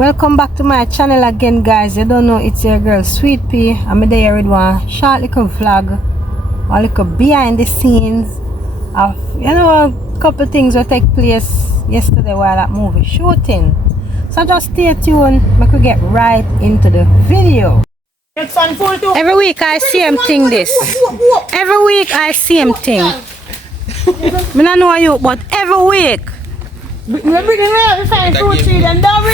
Welcome back to my channel again, guys. You don't know, it's your girl Sweet Pea. I'm there with one short little vlog, a little behind the scenes of, you know, a couple things that take place yesterday while that movie shooting. So just stay tuned, we could get right into the video. Every week I see him thing this. Every week I see him thing. I don't know you, but every week.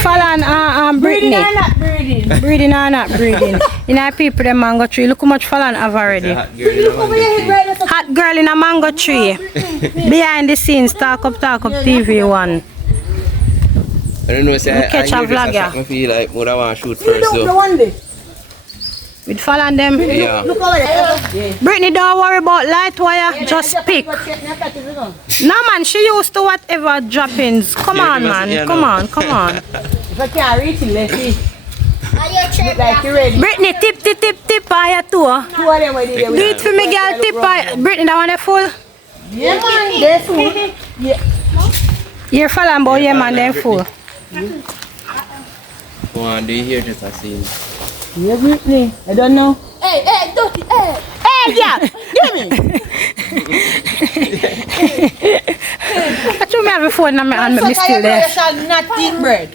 Fallon and Brittany. Breeding or not breeding. In our people, the mango tree. Look how much Fallon have already. Hot girl in a mango tree. Behind the scenes, talk up TV1. I don't know, say catch a vlog, yeah. I feel like what I want to shoot first though. With Fallon them? Yeah. Brittany, don't worry about light wire, just pick. No man, she used to whatever droppings. Come on man, come on. If I can't reach it, let's see. Look like you ready. Brittany, tip, I too. Two of them were there. Do it for me, girl, tip. Brittany, that one they full? Yeah man, they're full. Yeah. You're Fallon, but yeah man, they're full. Go on, do you hear just a scene? Yeah, Brittany. I don't know. Hey, don't it, hey, yeah, give me. I told me I have a phone and me still there. I shall not eat bread.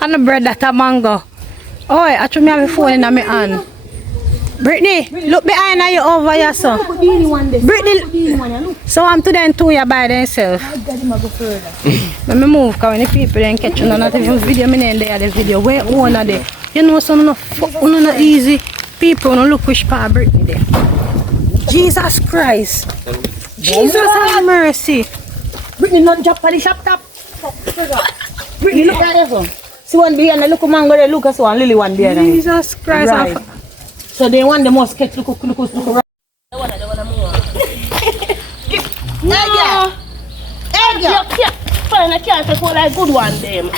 And the bread that a mango. Oh, I told me I have a phone in my hand. Brittany, look behind you over here, so. Brittany, so I'm to them two by themselves. Let me move, because when the people then catch you, not even video, me then they are the video. Where one are they? You know, so no easy. People don't look which part Brittany there. Jesus Christ. Jesus have mercy. Brittany not drop on the shop top. Brittany look at this one. See one behind the look mango there, look at one, Lily one behind. Jesus Christ. Right. So they want the most catch look right. Hey girl. Fine, I can't take all that good one them.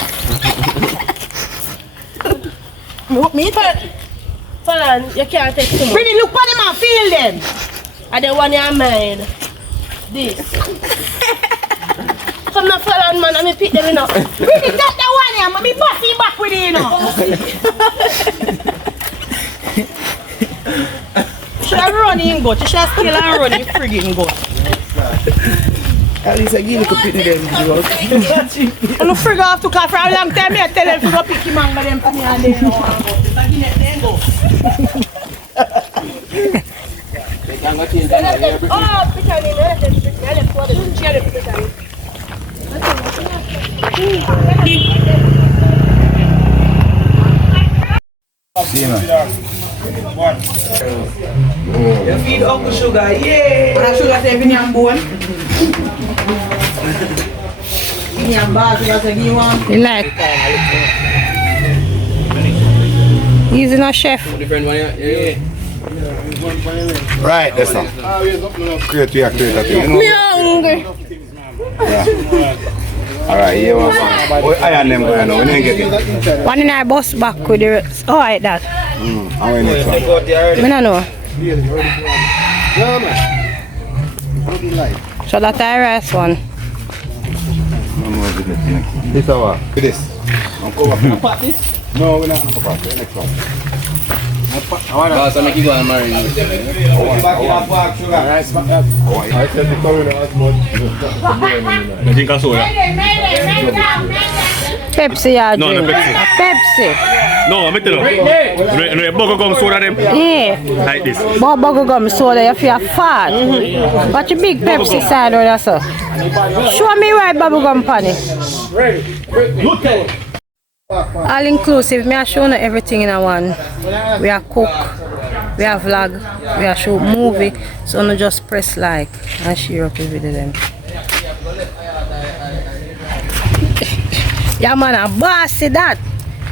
Me Fine, you can't take too much. Brittany look on him and feel them. I don't want your mind. This. Come now, Fallon, man, I pick them in up. Brittany, take that one here, and me bust him back with you, Should I run in goat? You should still run in friggin' goat. At least I give you a pity them. I'm not frig off to car for a long time. I tell them to go pick him and them for me and they don't want to go. If I give them go. Oh, pick on him, I left for the chair, pick on him. You feed Uncle Sugar, yeah! And sugar say, give me bone. Give me a bag, sugar say, give me one. You like? He's in a chef. Different one, yeah. Right, that's not. Create that thing. You know? hungry. Yeah. Alright, yeah, one. I am them going now. We didn't get it. One in our bus back with the rest. Oh, like that. How we next one? I don't know. So that's our rice one. This hour. This. No, we're not going to pop this. Next one. Boss, I make you go and marry you. I said the curry as much. I think I saw that. Pepsi, yeah, No, drink. no Pepsi. Pepsi. No, I'm telling you. No, bubble gum soda them. Yeah. Like this. But bubble gum soda, if you're fat. But your big Pepsi side or that's all. Show me where bubble gum panny. All inclusive, me I show you everything in a one. We are cook, we are vlog, we are show movie, so no just press like and share up the video them. Yeah man, I bossy that.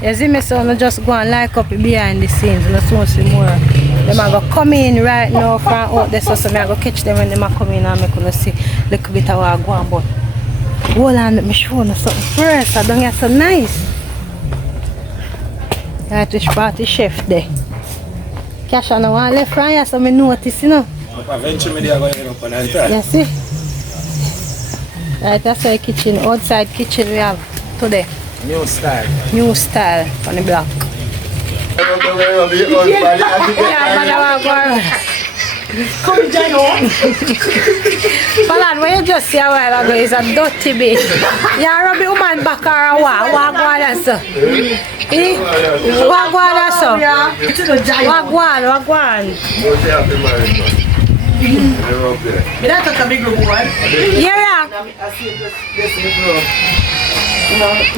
You see me, so no just go and like up behind the scenes, no so see more. Them are gonna come in right now from out there, so me I go catch them when they are coming and make you see a little bit of what I go on, but hold on, let me show you something first. I don't get so nice. That is party chef there. Cash on the one left from here, so I notice, you know. Eventually, they are going to go up on that. You see? Right, that's our kitchen, outside kitchen we have today. New style. New style on the block. Yeah, man, I want Come join us. Falan, what you just say a while ago is a dirty bitch. You rub the woman back or what? What go on so? Eh? What go on so? What go on? What go on? Me not touch a big boy. Yeah.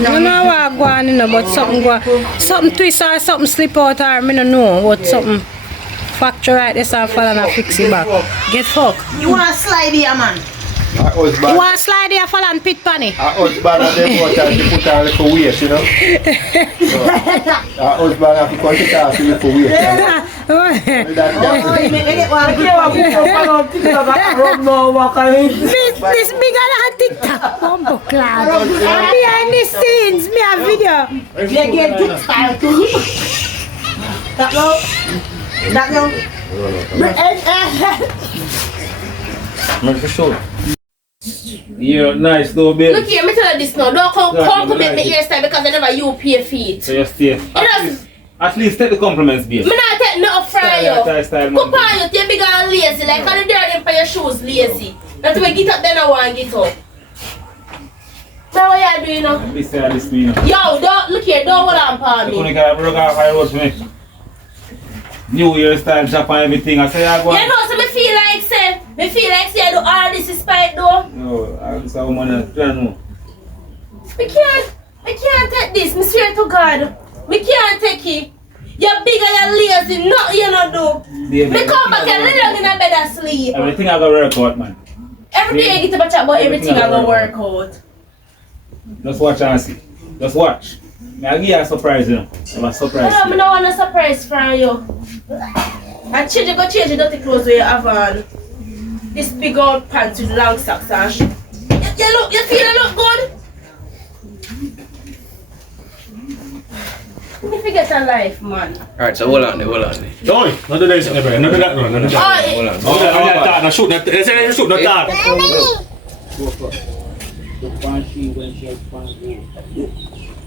No, no, what go on, you know, but something go, something twist or something slip out or I don't know what something. Factor right this and fall and I fix it back. Get fucked. You want to slide here, man? You want to slide here, fall and pit panny? Our husband and them water, she put her little weight, you know. Our husband have to cut it off a little weight. Oh, you make it one. This bigger than TikTok. Bumbo clad. Behind the scenes, me a video. You get good style too. That low. That low. Yeah, nice though, babe. Look here, me tell you this now. Don't come to make me hairstyle because I never you pay feet. So you stay. At least take the compliments, babe. Me not take no fry you. Come on, you take big and lazy. Like on the day them for your shoes lazy. That's why get up then I want to get up. Now what you doing now? This is this me. Yo, don't look here, don't hold on for You me. can't rug off high road for me. New Year style, Japan, everything. I say I go. You know, so me feel like say I do all this is spite though. No, I'm so money. No. I can't take this, me swear to God. Me can't take it. You're big and you're lazy, nothing you not do. Me come back and lay down in a bed and sleep. Everything I go work out, man. Every day you get to chat about everything I go work out. Just watch and see. Just watch. I'll give you a surprise, you know. I'm a surprise. I don't want a surprise from you. And change the dirty clothes where you have on. This big old pants with long socks and shoes. You feel I look good? You forget a life, man. Alright, so hold on there. Oi, not do this, not do that, no, not do that. Hold on. No, shoot, they say shoot, not talk.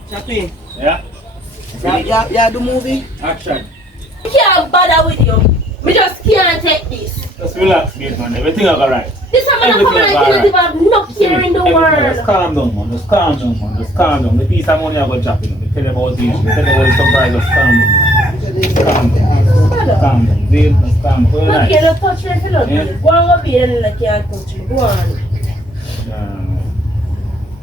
Chappy, Yeah? yeah, do movie. Action. I can't bother with you. Me just can't take this. Just relax, mate, man. Everything will go right. This time I'm coming like you have no care in the Just world. calm down, man. Just calm down, man. Just calm down. The piece of money I got dropping. I tell you about this. I tell you about the surprise. Just calm down. Just calm down. Calm down. Zane, just calm down. Look Relax. here, don't touch me if you love me. Go on, go be and like you can't touch me. Go on.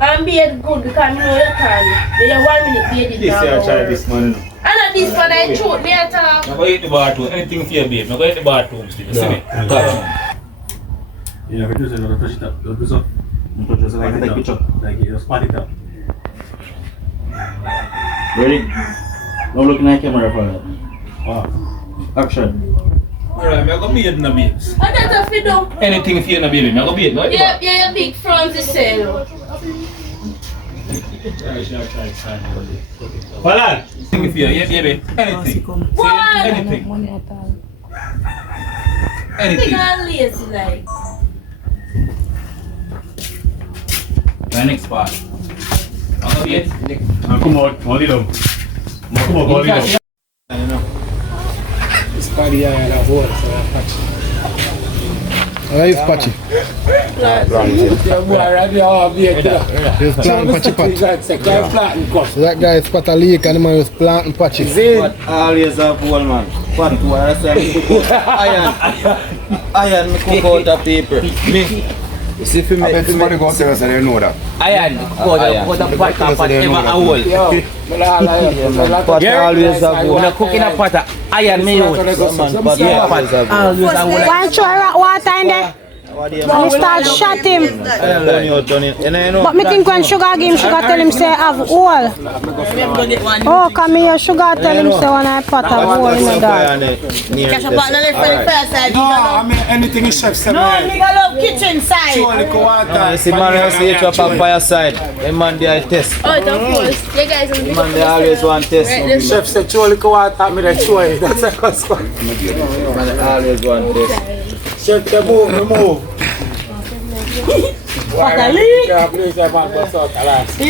I'm being good because I know you can. Then you 1 minute baby This now. year I try this, man. I know this one I shoot me at all. I'm going to eat the bathroom. Anything for you, babe. I'm going to eat the bathroom. You see me? Yeah, we do say don't touch it up. Don't do so. Don't touch it, so I can take a picture. Like it, just pat it up. Ready? Now look in the camera for that. Action. Alright, I'm going to be eating the babes. What does that you do? Anything for you, baby. I'm going to be eating. Yeah, your big Francis said. Falan! Anything for you, yeah, baby. Anything. What? Anything. Money at all. Big Anything. and lazy like. The next part. I'm going to be eating. Come on, hold it up. Come on, hold it up. This body I had a hole, so I patch. It's patchy. Here's plant patchy patch. So that guy is pat a leak and the man was plant and patchy. Always a pool man. What I say? Iron me cook out of paper. Me. You see, if you make somebody go upstairs, so they know that. Iron cook out of pot and pot ever a hole. Pot always a pool. When I cook in a pot, iron me use. But yeah, pot always a hole. Why throw hot water in there? And he start shot him. But me think when Sugar give him, Sugar tell him say have hole. Oh, come here, Sugar tell him say when I pot have hole in the dog. No, I mean anything is chef said. No, nigga love kitchen side. You see man I see it up on fire side. The man there test. Oh, it's of course. You guys will The man they always want test. Chef said choli ko water me the choy. That's a custom. Man they always want test. Chef the move. What a leak!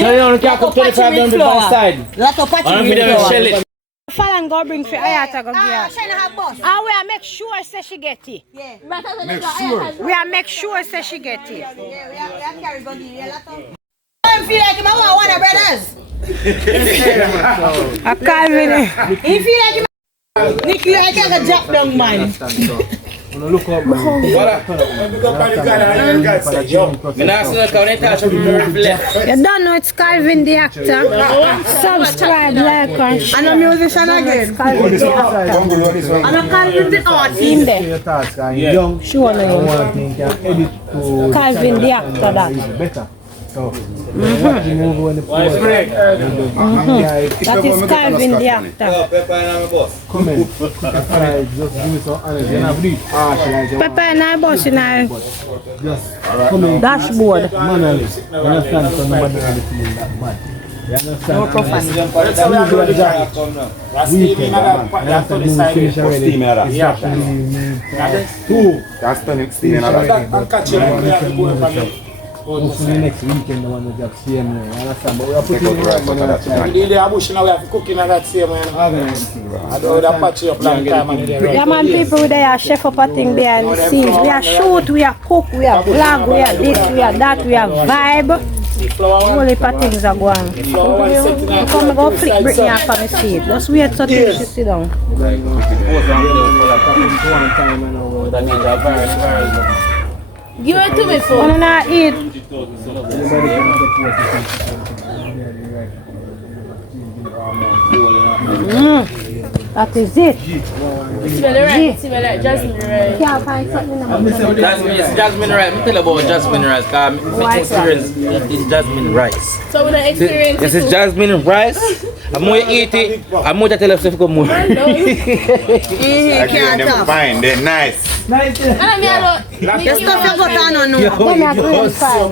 No, you can't come 25 down the back side. Lot of patchy I'm with going to flour. shell it. Falan go bring for Ayata go get. Shine have bus. And we make sure say she get it. Yeah. We make sure say she get it. Yeah, we are carry gun here. Lot of. I feel like him I want one of brothers. I Calvin. He feel like him. Nick like a drop down man. Look up, man. You don't know it's Calvin the actor. Subscribe, like, and share. And a musician again. Calvin the actor. And a Calvin the art team there. Sure, Calvin the actor that. So, what you move when the That is Calvin the actor. come in, just do it so honest. You have this harsh like Pepper and I boss in our just come in. dashboard. Manually. You understand? So nobody really feeling that bad. You understand? That's how we are doing the job. Weekend, man. You have to do finish already. Two. That's the next thing. Hopefully next weekend the one that just see me. You understand? But we are putting it right on that side. We did the bush now, we have cooking at that same man. I don't have patchy up long time and Yeah, man, people with their chef up a thing behind the scenes. We are shoot, we are cook, we are vlog, we are this, we are that, we are vibe. All the things are going. Come go flick Britney off on the seat. Just wait so till she sit down. Give it to me, I phone. don't know eat. That is it. Smell it right. Smell it jasmine right. Can't find something about Jasmine rice. Me tell you about jasmine rice. Cause my experience is jasmine rice. So we don't experience This it is jasmine rice. I'm going to eat it. I'm going to tell you if come more. Again, them fine, they're nice. Your stuff your butt on no.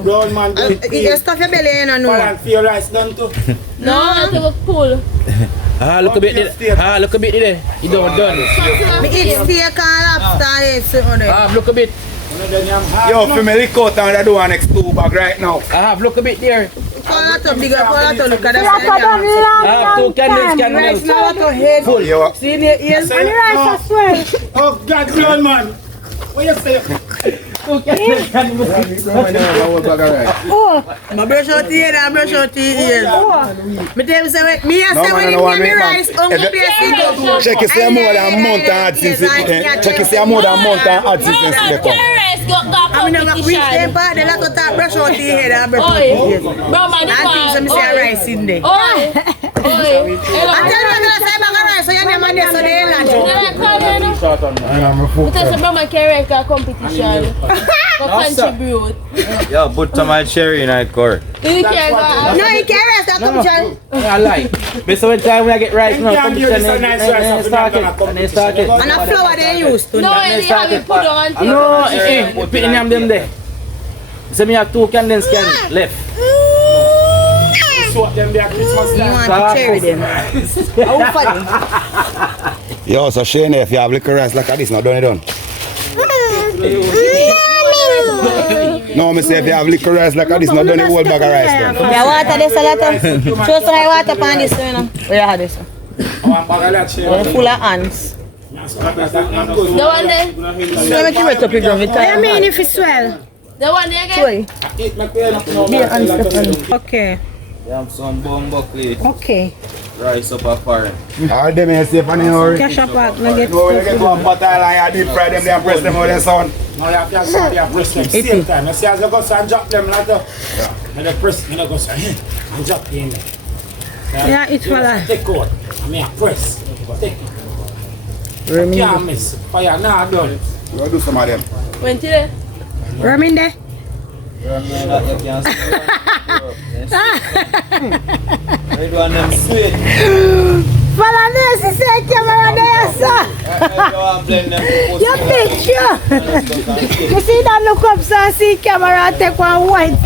brown man. Your stuff your belly on no. Feel rice done too. No, I have a pull. Look a bit there. Look a bit there. You don't done. Me eat steak and lobster. Look a bit. Yo, for me, lick out and I do an next 2 bag right now. Look a bit there. Call that up, bigger. Call that up. Look at that. 2 candles. Full, yo. See the ears? And the rice as well. Oh, God, brown man. What you say? Oh, My brush out the ear and brush out the ears. Me tell you say, me a say when you give me rice, uncle be a single. Check it, say more than a month and add since it. Check it, say more than a month and add since it. I mean, I'm going to stay back, they like to talk brush out the head and brush out the ears. Bro, man, I think some say rice in there. I tell you, I'm going to say back a rice, so you're the man there, so they ain't lunch. competition. Go contribute. Yo, put some cherry in that core. You can't go. No, you can't rest that competition. I like. But so when time when I get rice now, competition they started. And a flour they used to. No, you have it put on. No, put in them there. So me have 2 condensed can left. Swap them there Christmas You time. want to cherry them. How funny. Yo, so Shane, if you have liquor rice like this, now done it done. No, me say if you have liquor rice like this, now done the whole bag of rice then. Yeah, water this a lot of. Show some water upon this, you know. Where you have this? Full of ants. The one there. So make you wet up your ground. What do you mean if it's swell? The one there again. Sorry. Be ants up on. Okay. You have some bumbleclay Okay. rice up a foreign. All them here safe and in hurry. Cash up at no get No, when you get one butter and you deep fry them, they press them out the sun. Now you have to press them same time. You see as you go and drop them like that. And you press, you go and drop them in there. Yeah, it's for that. Take out. I mean, press. Take it. Can't miss. Fire now done. You do some of them. When today? Ramin there? Follow this, you say camera there, sir. Your picture. You see that look up, sir, see camera, take one white.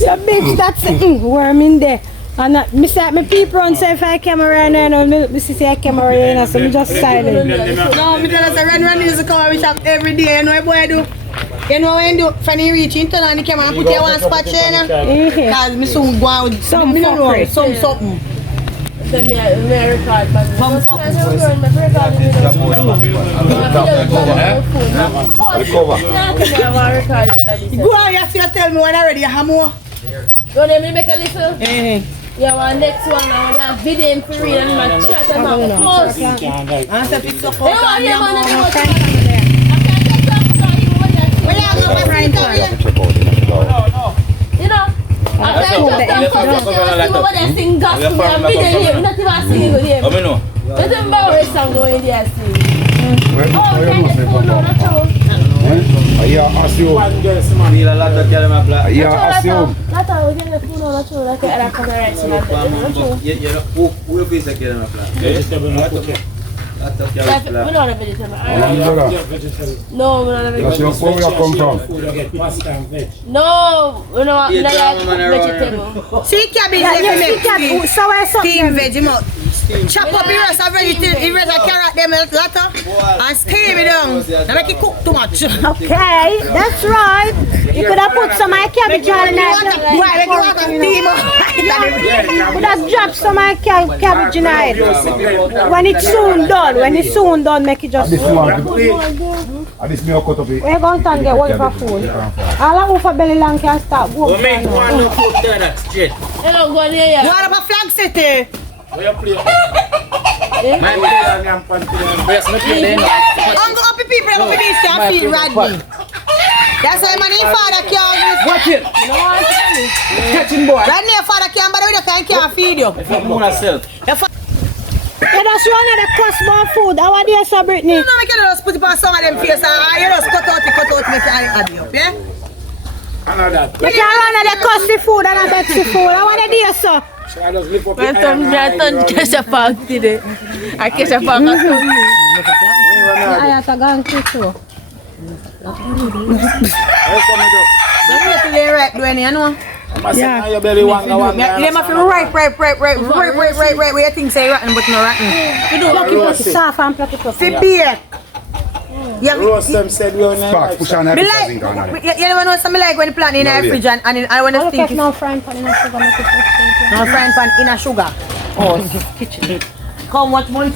Your big, that's worm in there. And me say me people run say if I camera and I know me see I camera and so me just silent. No, me tell us a run is to come and shop every day. You know what boy do? You know when do when you reach into the camera and put your one spot there, cause me soon go out some me know something. Then me record but Go on, you see tell me when already you have more. So let me make a little. Yeah, one next one now. We have video for real and my chat and my close. Answer fix up. You know, you know, I sing gospel, video, not even singing with him. Let them borrow song going there sing. Yeah, assume. Yeah, assume. No, we don't have That's your where you come from. No, we don't have vegetable. See cabbage, let me make steam veggie. Chop up the rest of vegetable, the rest of carrot, them later, and steam it down. Now make it cook too much. Okay, that's right. You could have put some of my cabbage on there. You could have dropped some of my cabbage in it. When it's soon done, make it just. This one. This me cut up it. We're going to get one for food. All of our belly long can start. We make one no food that straight. Hello, go there. What about Flag City? My Uncle up people over this can feel Rodney. That's why my father can't. watch it. Catching boy. Rodney father can't, but we can't feed you. Yeah, that's one of the custom food. How are they so Brittany? You know, we can just put it on some of them face and you just cut out, make it add you up, yeah? You can run at the custom food and a Betsy food. How are they so? I catch a pack. I have to go and cook too. That's what they right doing, you know? Yeah. You have to right, where you think say rotten, but no rotten. Pluck it up, soft and pluck it up. See beer. Roast them said we only Sparks, push on that. You never know something like when you plant in a fridge and I want to I'll think take no frying pan in a sugar, make it taste. no frying pan in a sugar. Oh, kitchen. Come watch one.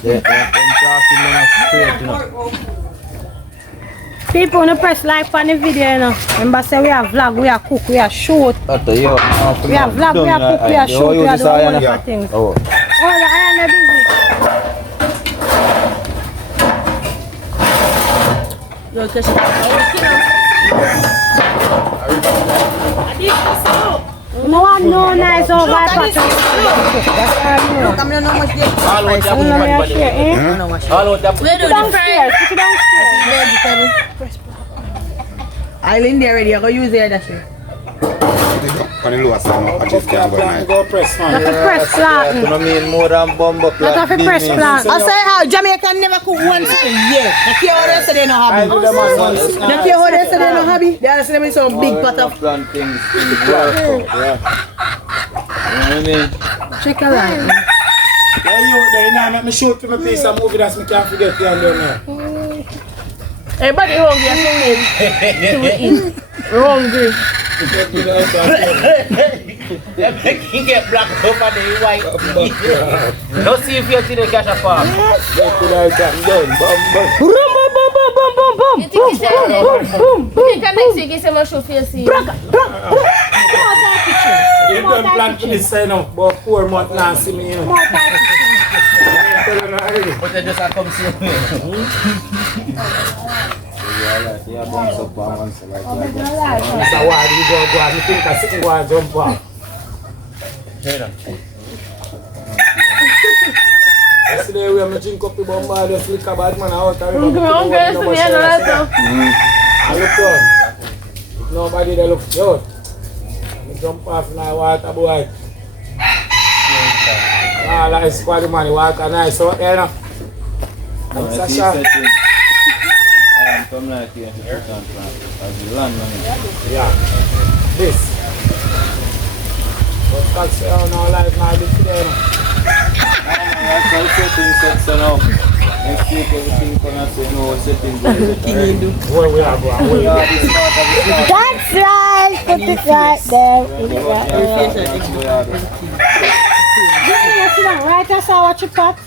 People wanna press like on the video, you know. Remember say we have vlog, we have cook, we have shoot. We have vlog, we have cook, we have shoot, we have do all of things. Oh, the iron are busy. No one no nice over Look, I don't know how much they downstairs. I'll in there already, I go use the other shit. On the lower side, I just can't go in. go press man. Not a press plant. You mean more than bomb up. Not a press plant. I say how Jamaican never cook one thing. Yeah. They care how they say they no hobby. They care how they say they no hobby. They say they some big pot of things. Check a line. They now make me shoot to my piece of movie that me can't forget you and now. Everybody hungry, I can eat. Hungry. He get black over the white. Don't see if you see the cash up. You think next week is a show for you see? You don't plan to this sign up, but 4 months now see me. But they just come see me. Yeah, bounce up once like So why do you go and you think I sit and go and jump off? Yesterday we have drink up the bomba, just lick a bad man out. I look out. Nobody they look out. I jump off in the water boy. Ah, like squad man, water nice out there now. Sasha. Come like here, as the land man. Yeah. This. But say, oh no, life now this today. That's setting sets now. Next week everything gonna say no settings. Where we are going? That's right. Put it right there. Put it right there. Right, I saw what you got.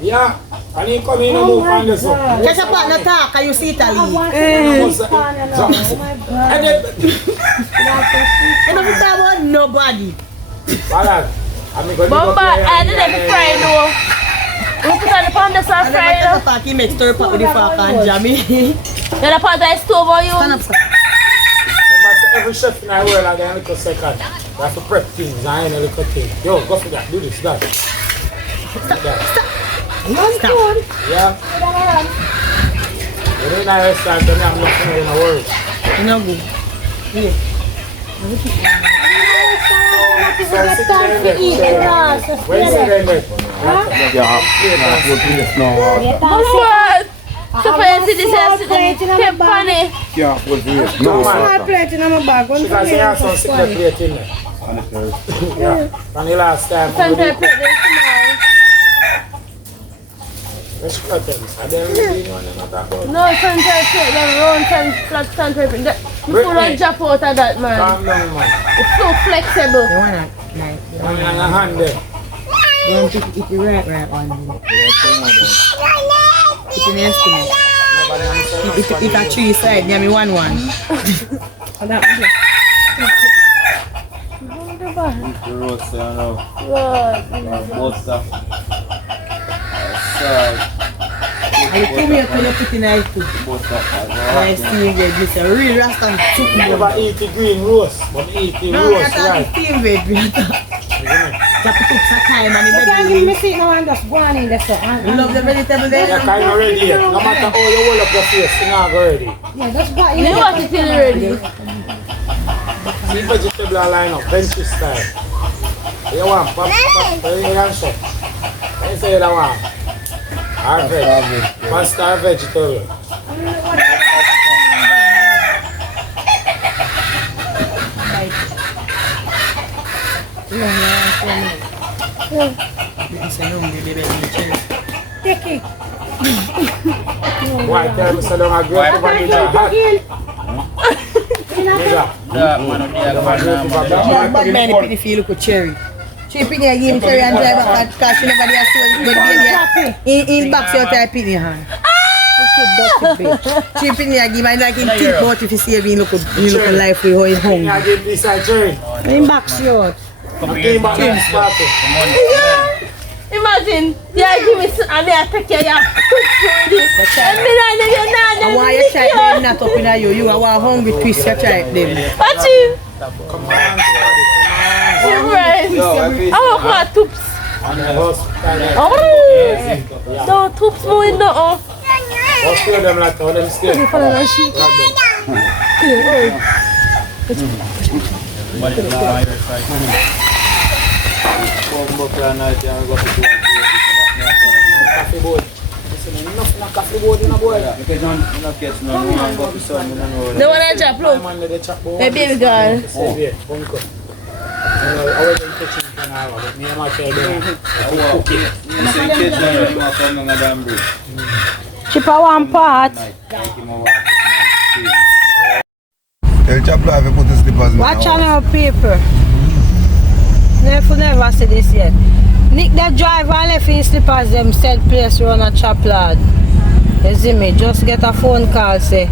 Yeah. And he come in and do find this one. Catch a pot, no talk, can you see Italy? And then, I don't talk about nobody. Bumba, I didn't fry no. We put on the pan this and fry I don't talk, he makes stir pot with the fork and jammy. Then I put the stove on you. Stand up, sir. remember, say every chef in our world has a little second. We have to prep things and a little thing. Yo, go for that. Do this, that. Stop. Yeah. You don't know how to start, then I'm not in the world. You know good. Yeah. Where is it? What? So fancy this is keep funny. Yeah, what's this? No, Small plate in my bag. One She got for me and some one secret for me. plate in there. Yeah. From the last time. Sometimes put this tomorrow. Let's cut them. I don't really know anything about that. No, sometimes take them round and flat sometimes. You full on drop out of that, man. Calm down, man. It's so flexible. You wanna like I'm in your hand there. don't pick it right on. It's an estimate. If a tree side, give me 1-1. The roast, I know. Butter. I come here to put in a food. I see veg, it's a real rasta soup. You never eat the green roast, but eat the No, roast that's right. the steam veg. Just put up some time and the veg. sit now and just go on in there. You love the vegetable there? You're kind of ready yet. No matter how you hold up your face, you're not ready. Yeah, just go You want it till ready. See vegetable are line up, bench style. You want pop, you can shop. I say that one. Our veg. Pasta vegetable. Take it. Why tell me so long I grew up in the hot? But many people feel look with cherry. She pin here, give him cherry and drive back because she never did so good baby. In box your type pin in hand. She pin here, give me like him think about if you see him look life with how he hung. I give this a cherry. In box your. Came back and started. Imagine, yeah, give me some, and I take care of your and me I want you to try them not up in you. You are hungry twist you try them. Watch him. Come on, come You're right. I want toops. on. Oh, no, toops moving no. What's still them like how them still? Coffee board. Enough coffee board in a boy. The one I chop, look. Hey, baby girl. Chipper one part. Tell Chapla if you put the slippers in. Watch on our people. Never see this yet. Nick the driver left in slippers them said place run a chop lad. You see me, just get a phone call say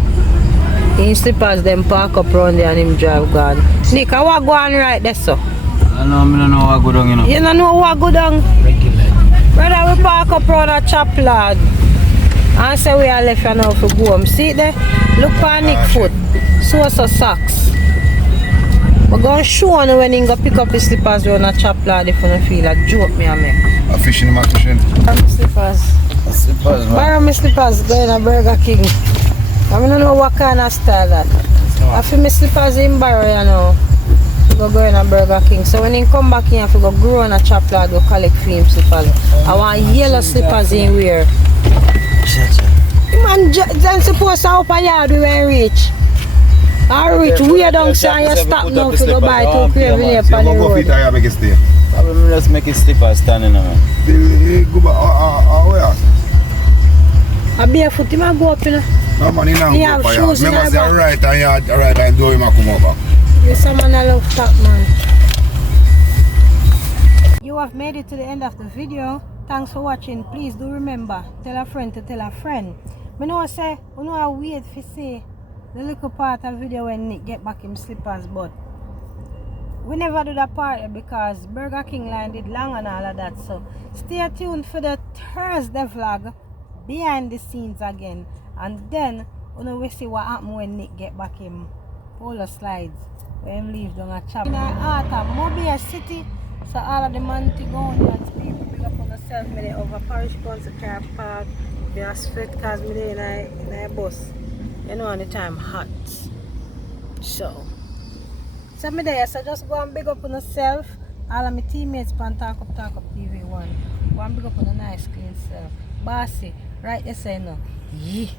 in slippers them park up round there and him drive gone. Nick, I what go on right there so? I don't know what go down, you know. You don't know what go down? Brother, we park up round a chop lad. And say we are left and now for go home. See there? Look for Nick foot. So socks. We're going to show you when you go pick up the slippers on a chop lad if you don't feel like joke me and me. A fish in my fishing. Slippers. Slippers, man. Borrow my slippers going to Burger King. I don't know what kind of style that. I feel my slippers in borrow, you know. Go in a Burger King. So when you come back here, you go grow on a chop lad, go collect film slippers. I want yellow slippers in wear. Man, then supposed to open yard we were rich. Alright, we are down and you stop now to go buy 2 craving here on the road. I make it stay. Probably just make it slipper standing on. Go back, where? A barefoot, he might go up, you know. No man, he not He go have up. shoes in Remember, the say back. right and do him come over. Yes, someone I love top, man. You have made it to the end of the video. Thanks for watching. Please do remember, tell a friend to tell a friend. I know I say, I know I wait for see the little part of video when Nick get back him slippers, but we never do that part because Burger King line did long and all of that. So stay tuned for the Thursday vlog behind the scenes again, and then we see what happen when Nick get back him polo slides when him leave down a chop in our heart of Mobile City. So all of the man to go on people big up on yourself, me there over Parish Council car park. They are sweat cause me there in a bus. You know, on the time hot. So me there, so just go and big up on yourself. All of my teammates pan talk up TV1. Go and big up on a nice clean self. Bossy, right there say no. Yeah.